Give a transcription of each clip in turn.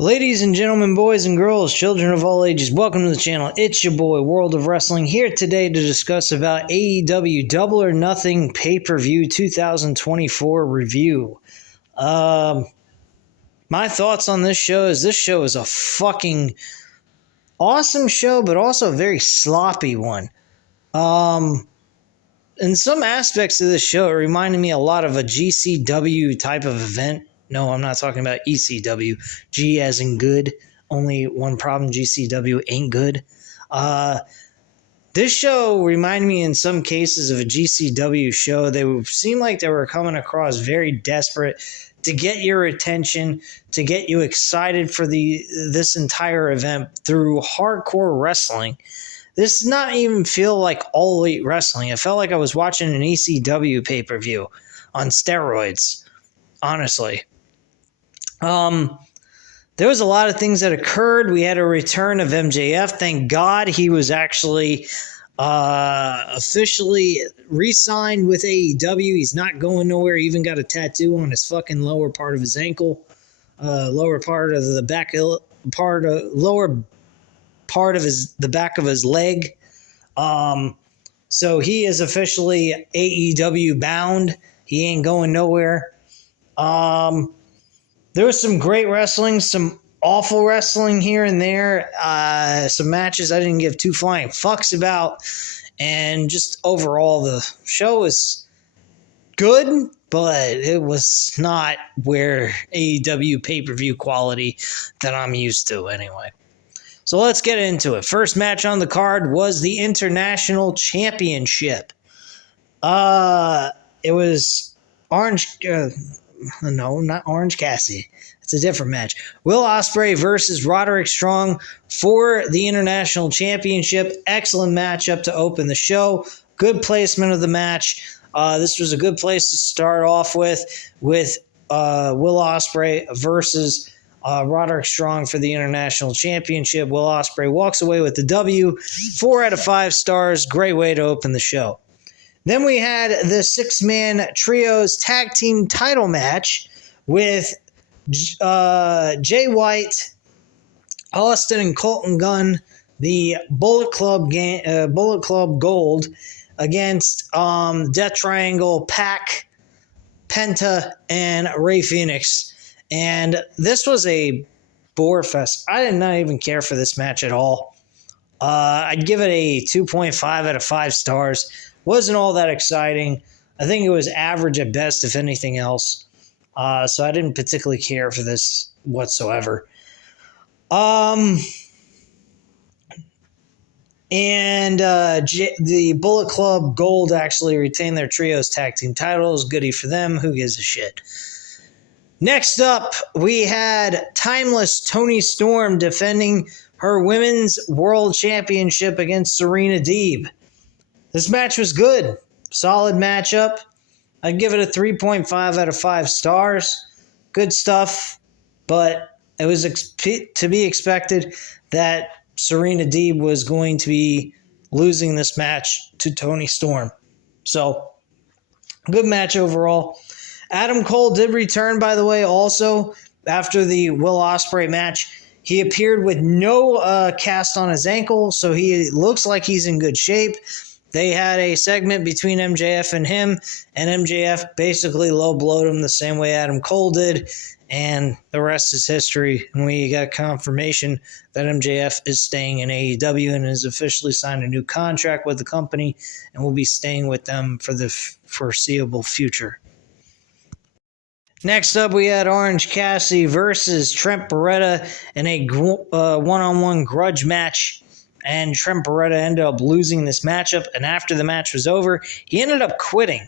Ladies and gentlemen, boys and girls, children of all ages, welcome to the channel. It's your boy, World of Wrestling, here today to discuss about AEW Double or Nothing Pay-Per-View 2024 review. My thoughts on this show is a fucking awesome show, but also a very sloppy one. In some aspects of this show, it reminded me a lot of a GCW type of event. No, I'm not talking about ECW. G as in good. Only one problem, GCW ain't good. This show reminded me in some cases of a GCW show. They seemed like they were coming across very desperate to get your attention, to get you excited for this entire event through hardcore wrestling. This did not even feel like All Elite Wrestling. It felt like I was watching an ECW pay-per-view on steroids, honestly. There was a lot of things that occurred. We had a return of MJF. Thank God he was actually officially re-signed with AEW. He's not going nowhere. He even got a tattoo on his fucking lower part of his ankle, lower part of the back part, lower part of the back of his leg. So he is officially AEW bound. He ain't going nowhere. There was some great wrestling, some awful wrestling here and there, some matches I didn't give two flying fucks about, and just overall the show was good, but it was not where AEW pay-per-view quality that I'm used to anyway. So let's get into it. First match on the card was the International Championship. It was no, not Orange Cassidy. It's a different match. Will Ospreay versus Roderick Strong for the International Championship. Excellent matchup to open the show. Good placement of the match. This was a good place to start off with Will Ospreay versus Roderick Strong for the International Championship. Will Ospreay walks away with the W. 4 out of 5 stars. Great way to open the show. Then we had the 6-man trios tag team title match with Jay White, Austin, and Colton Gunn, the Bullet Club Gold, against Death Triangle, Pac, Penta, and Rey Fenix. And this was a bore fest. I did not even care for this match at all. I'd give it a 2.5 out of 5 stars. Wasn't all that exciting. I think it was average at best, if anything else. So I didn't particularly care for this whatsoever. The Bullet Club Gold actually retained their trios tag team titles. Goody for them. Who gives a shit? Next up, we had Timeless Toni Storm defending her Women's World Championship against Serena Deeb. This match was good. Solid matchup. I'd give it a 3.5 out of 5 stars. Good stuff, but it was to be expected that Serena Deeb was going to be losing this match to Toni Storm. So, good match overall. Adam Cole did return, by the way, also after the Will Ospreay match. He appeared with no cast on his ankle, so he looks like he's in good shape. They had a segment between MJF and him, and MJF basically low-blowed him the same way Adam Cole did, and the rest is history. And we got confirmation that MJF is staying in AEW and has officially signed a new contract with the company and will be staying with them for the foreseeable future. Next up, we had Orange Cassidy versus Trent Beretta in a one-on-one grudge match. And Trent Beretta ended up losing this matchup, and after the match was over, he ended up quitting.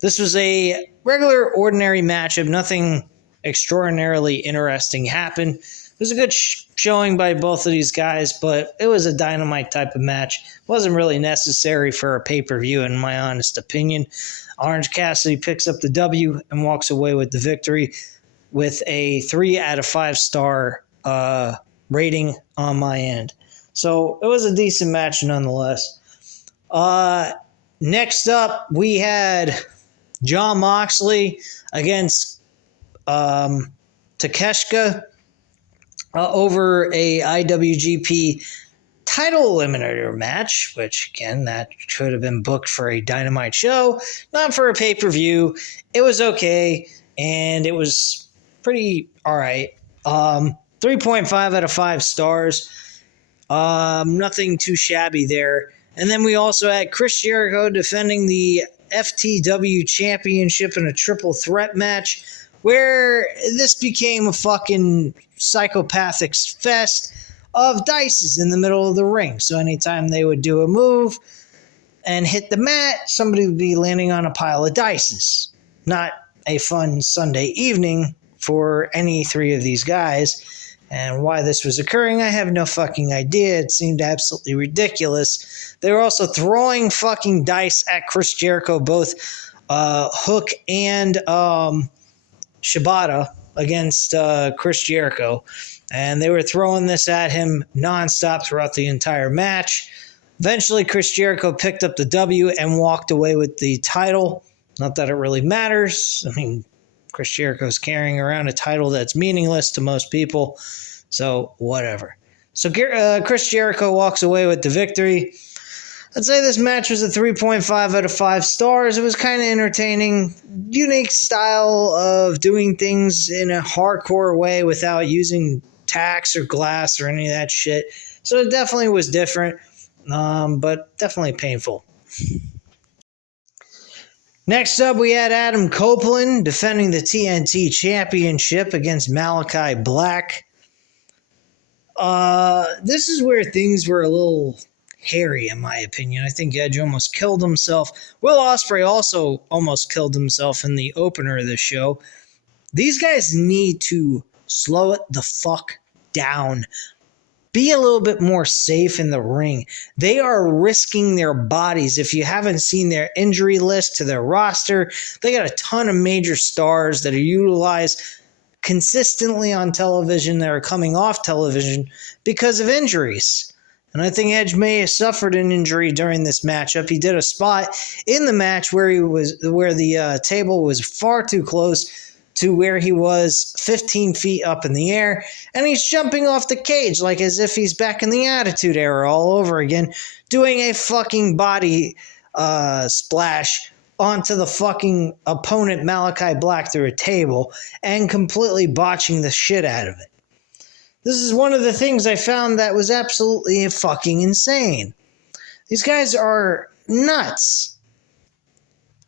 This was a regular, ordinary matchup. Nothing extraordinarily interesting happened. It was a good showing by both of these guys, but it was a Dynamite type of match. It wasn't really necessary for a pay-per-view, in my honest opinion. Orange Cassidy picks up the W and walks away with the victory with a 3 out of 5 star rating on my end. So it was a decent match nonetheless. Next up, we had Jon Moxley against Takeshita. over a IWGP title eliminator match, which again, that should have been booked for a Dynamite show, not for a pay-per-view. It was okay, and it was pretty all right. 3.5 out of 5 stars. Nothing too shabby there. And then we also had Chris Jericho defending the FTW Championship in a triple threat match, where this became a fucking psychopathic fest of dices in the middle of the ring. So anytime they would do a move and hit the mat, somebody would be landing on a pile of dices. Not a fun Sunday evening for any three of these guys. And why this was occurring, I have no fucking idea. It seemed absolutely ridiculous. They were also throwing fucking dice at Chris Jericho, both Hook and Shibata against Chris Jericho. And they were throwing this at him nonstop throughout the entire match. Eventually, Chris Jericho picked up the W and walked away with the title. Not that it really matters. I mean, Chris Jericho's carrying around a title that's meaningless to most people. So, whatever. So, Chris Jericho walks away with the victory. I'd say this match was a 3.5 out of 5 stars. It was kind of entertaining. Unique style of doing things in a hardcore way without using tacks or glass or any of that shit. So it definitely was different, but definitely painful. Next up, we had Adam Copeland defending the TNT Championship against Malachi Black. This is where things were a little hairy, in my opinion. I think Edge almost killed himself. Will Ospreay also almost killed himself in the opener of the show. These guys need to slow it the fuck down. Be a little bit more safe in the ring. They are risking their bodies. If you haven't seen their injury list to their roster, they got a ton of major stars that are utilized consistently on television that are coming off television because of injuries. And I think Edge may have suffered an injury during this matchup. He did a spot in the match where the table was far too close to where he was 15 feet up in the air, and he's jumping off the cage like as if he's back in the Attitude Era all over again, doing a fucking body splash onto the fucking opponent Malachi Black through a table and completely botching the shit out of it. This is one of the things I found that was absolutely fucking insane. These guys are nuts.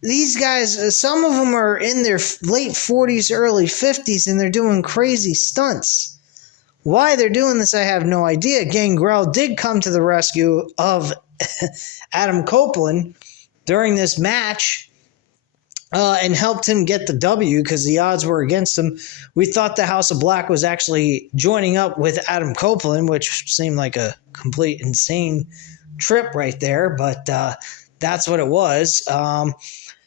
These guys, some of them are in their late 40s, early 50s, and they're doing crazy stunts. Why they're doing this, I have no idea. Gangrel did come to the rescue of Adam Copeland during this match and helped him get the W because the odds were against him. We thought the House of Black was actually joining up with Adam Copeland, which seemed like a complete insane trip right there, but that's what it was.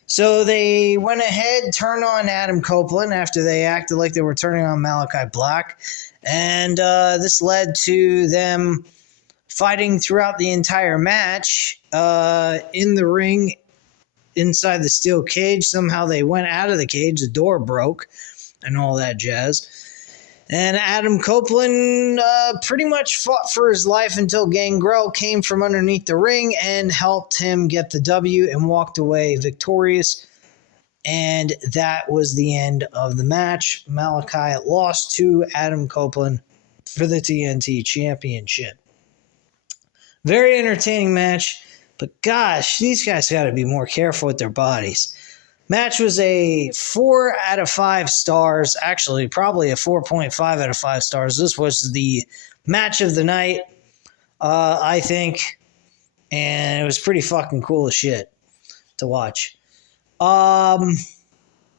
So they went ahead, turned on Adam Copeland after they acted like they were turning on Malachi Black. And this led to them fighting throughout the entire match in the ring inside the steel cage. Somehow they went out of the cage, the door broke, and all that jazz. And Adam Copeland pretty much fought for his life until Gangrel came from underneath the ring and helped him get the W and walked away victorious. And that was the end of the match. Malachi lost to Adam Copeland for the TNT Championship. Very entertaining match, but gosh, these guys got to be more careful with their bodies. Match was a 4 out of 5 stars. Actually, probably a 4.5 out of 5 stars. This was the match of the night, I think. And it was pretty fucking cool as shit to watch.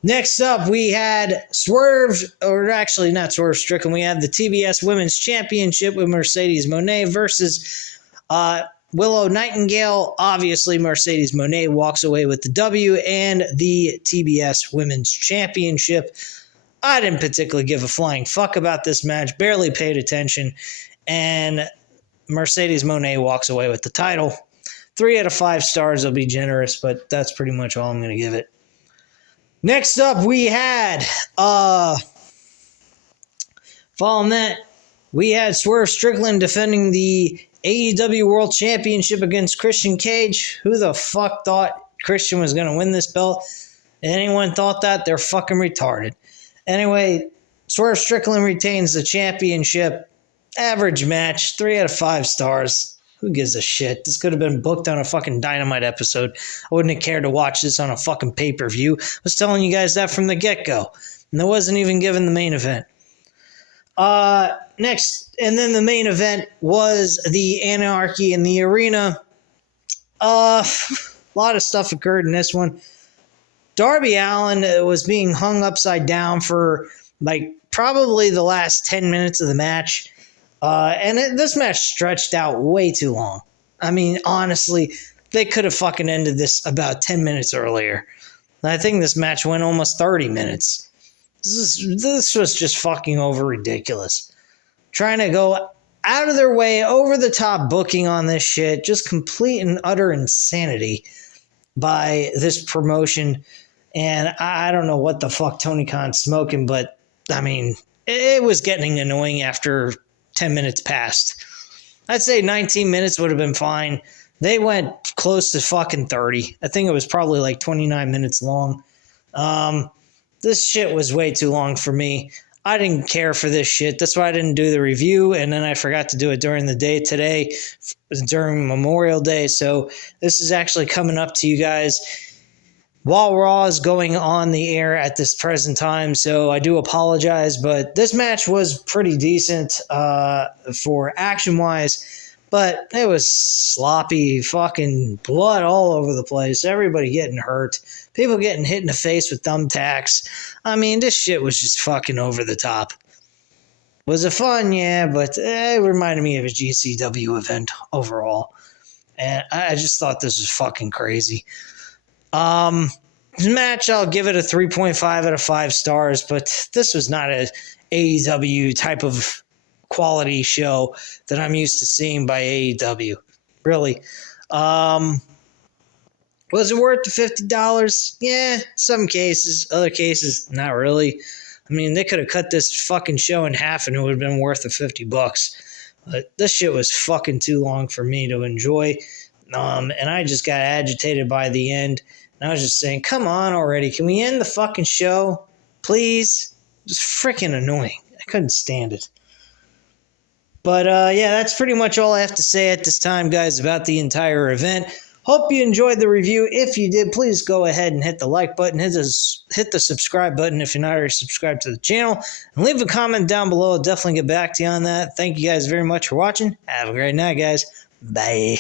Next up, we had Swerve, or actually not Swerve Strickland. We had the TBS Women's Championship with Mercedes Moné versus Willow Nightingale. Obviously, Mercedes Moné walks away with the W and the TBS Women's Championship. I didn't particularly give a flying fuck about this match, barely paid attention, and Mercedes Moné walks away with the title. 3 out of 5 stars, I'll be generous, but that's pretty much all I'm going to give it. Next up, we had, following that, we had Swerve Strickland defending the AEW World Championship against Christian Cage. Who the fuck thought Christian was going to win this belt? Anyone thought that? They're fucking retarded. Anyway, Swerve Strickland retains the championship. Average match, 3 out of 5 stars. Who gives a shit? This could have been booked on a fucking Dynamite episode. I wouldn't have cared to watch this on a fucking pay-per-view. I was telling you guys that from the get-go. And I wasn't even given the main event. Next, and then the main event was the Anarchy in the Arena. A lot of stuff occurred in this one. Darby Allin was being hung upside down for like probably the last 10 minutes of the match. This match stretched out way too long. I mean, honestly, they could have fucking ended this about 10 minutes earlier. I think this match went almost 30 minutes. This was just fucking over ridiculous. Trying to go out of their way, over the top booking on this shit. Just complete and utter insanity by this promotion. And I don't know what the fuck Tony Khan's smoking, but I mean, it was getting annoying after 10 minutes passed. I'd say 19 minutes would have been fine. They went close to fucking 30. I think it was probably like 29 minutes long. This shit was way too long for me. I didn't care for this shit. That's why I didn't do the review, and then I forgot to do it during the day today, during Memorial Day. So this is actually coming up to you guys while Raw is going on the air at this present time, so I do apologize, but this match was pretty decent for action-wise, but it was sloppy, fucking blood all over the place, everybody getting hurt, people getting hit in the face with thumbtacks. I mean, this shit was just fucking over the top. Was it fun? Yeah, but it reminded me of a GCW event overall, and I just thought this was fucking crazy. Match, I'll give it a 3.5 out of 5 stars, but this was not a AEW type of quality show that I'm used to seeing by AEW. Really. Was it worth the $50? Yeah, some cases. Other cases, not really. I mean, they could have cut this fucking show in half and it would have been worth the $50. But this shit was fucking too long for me to enjoy. And I just got agitated by the end. And I was just saying, come on already. Can we end the fucking show? Please? It was freaking annoying. I couldn't stand it. But yeah, that's pretty much all I have to say at this time, guys, about the entire event. Hope you enjoyed the review. If you did, please go ahead and hit the like button. Hit the subscribe button if you're not already subscribed to the channel. And leave a comment down below. I'll definitely get back to you on that. Thank you guys very much for watching. Have a great night, guys. Bye.